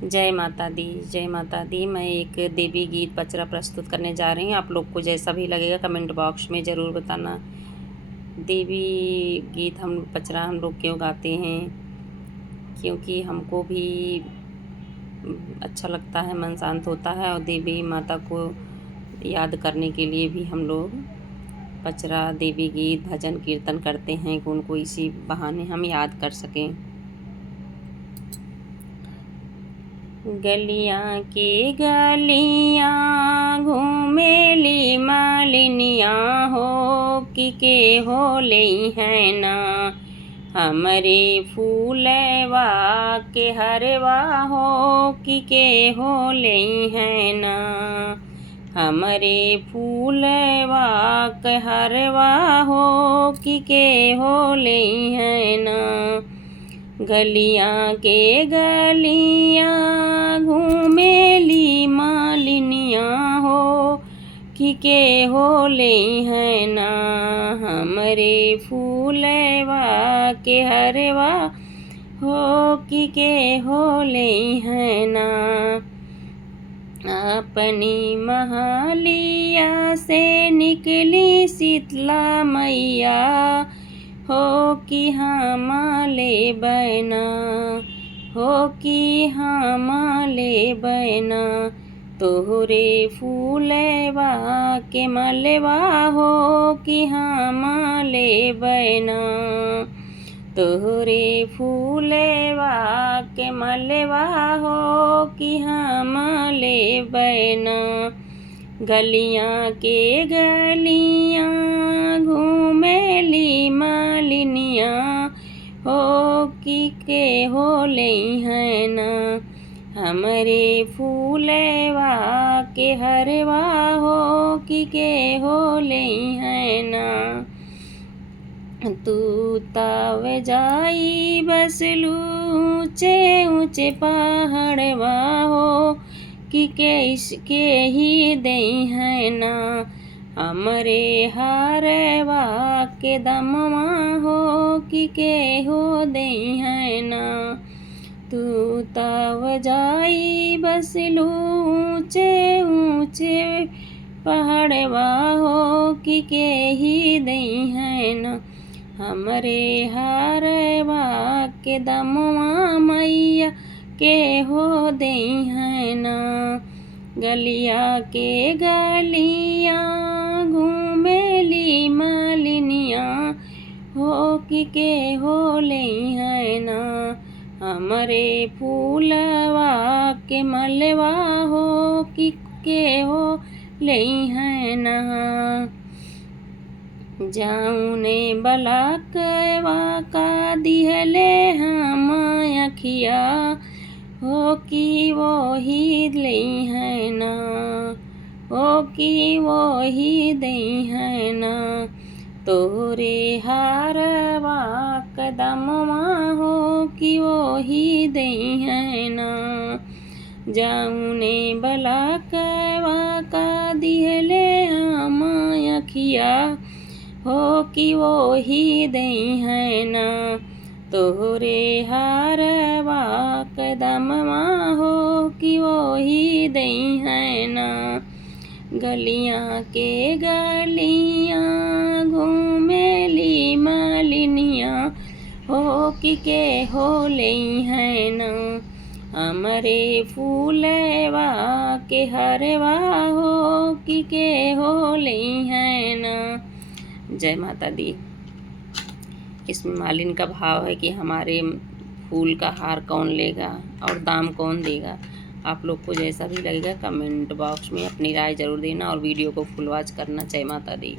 जय माता दी, जय माता दी। मैं एक देवी गीत पचरा प्रस्तुत करने जा रही हूँ। आप लोग को जैसा भी लगेगा कमेंट बॉक्स में ज़रूर बताना। देवी गीत पचरा हम लोग क्यों गाते हैं, क्योंकि हमको भी अच्छा लगता है, मन शांत होता है और देवी माता को याद करने के लिए भी हम लोग पचरा, देवी गीत, भजन कीर्तन करते हैं कि उनको इसी बहाने हम याद कर सकें। गलियाँ के गलियाँ घूमेली मालिनियाँ हो के हो ले है ना, हमरे फूलवा के हरवा हो के हो ले है ना, हमरे फूलवा के हरवा हो के हो ले है ना। गलियाँ के गलियाँ घूमेली मालिनियाँ हो के हो ले है ना, हमरे फूलवा के हरवा हो के हो ले है ना। अपनी महालिया से निकली शीतला मैया हो कि हमाले बना, हो कि हमाले बना, तोहरे फूलवा के मलवा हो कि हमाले बना, तोहरे फूलवा के मलवा हो कि हमाले बना। गलियाँ के गलियाँ घूमेली मालिनियाँ हो के हो ले है ना, हमरे फूलवा के हरवा हो के हो ले है ना। तू ताव जाई बसलू ऊँचे ऊँचे पहाड़वा हो के इसके ही दे है ना, हमरे हारवा के दमवा हो के हो दे है ना। तू तव जाई बसलू ऊँचे ऊँचे पहाड़वा हो के ही दे है ना, हमरे हारवा के दमवा मैया के हो दे है ना। गलिया के गलियाँ घूमेली मालिनियाँ हो के हो ले है ना, हमरे फूलवा के मलवा हो के हो ले है ना। जाऊने बलाकवा का दिहले हम अखिया हो कि वो ही ले है ना, हो कि वो ही दे है ना, तोरे हारवा कदमवा हो कि वो ही दे है ना। जाऊने बलाकवा का दिहले हम अखिया हो कि वो ही दे है ना, तोहरे हारवा कदमवा हो कि वो ही दे है ना। गलियाँ के गलियाँ घूमेली मालिनियाँ हो के हो ले है ना, हमरे फूलवा के हरवा हो के हो ले है ना। जय माता दी। इसमें मालिन का भाव है कि हमारे फूल का हार कौन लेगा और दाम कौन देगा। आप लोग को जैसा भी लगेगा कमेंट बॉक्स में अपनी राय ज़रूर देना और वीडियो को फुल वॉच करना। जय माता दी।